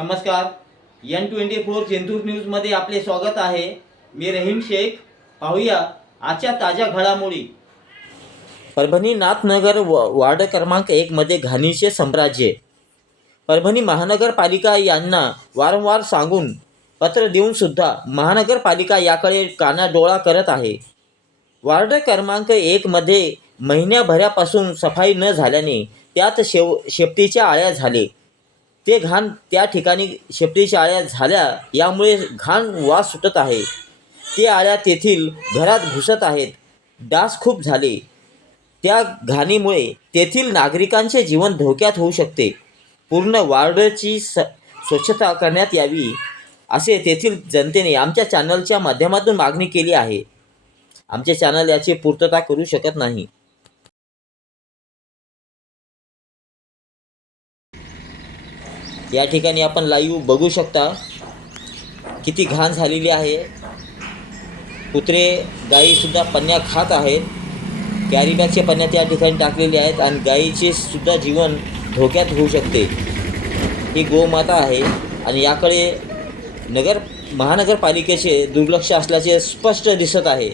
नमस्कार. N twenty four Jintur न्यूजमध्ये आपले स्वागत आहे. मी रहीम शेख. पाहूया आजच्या ताज्या घडामोडी. परभणी नाथनगर व वार्ड क्रमांक एकमध्ये घाणीचे साम्राज्य. परभणी महानगरपालिका यांना वारंवार सांगून पत्र देऊनसुद्धा महानगरपालिका याकडे कानाडोळा करत आहे. वार्ड क्रमांक एकमध्ये महिन्याभरापासून सफाई न झाल्याने त्यात शेव शेपटीच्या आळ्या झाले. ते घाण त्या ठिकाणी शेपटीच्या आळ्या झाल्या यामुळे घाण वास सुटत आहे. ते आळ्या तेथील घरात घुसत आहेत. डास खूप झाले. त्या घाणीमुळे तेथील नागरिकांचे जीवन धोक्यात होऊ शकते. पूर्ण वार्डची स स्वच्छता करण्यात यावी असे तेथील जनतेने आमच्या चॅनलच्या माध्यमातून मागणी केली आहे. आमचे चॅनल याची पूर्तता करू शकत नाही. या ठिकाणी आपण लाईव्ह बघू शकता किती घाण झालेली आहे. कुत्रे गाईसुद्धा पन्न्या खात आहेत. कॅरीबॅगचे पन्न्या त्या ठिकाणी टाकलेले आहेत आणि गाईचे सुद्धा जीवन धोक्यात होऊ शकते. ही गोमाता आहे आणि याकडे नगर महानगरपालिकेचे दुर्लक्ष असल्याचे स्पष्ट दिसत आहे.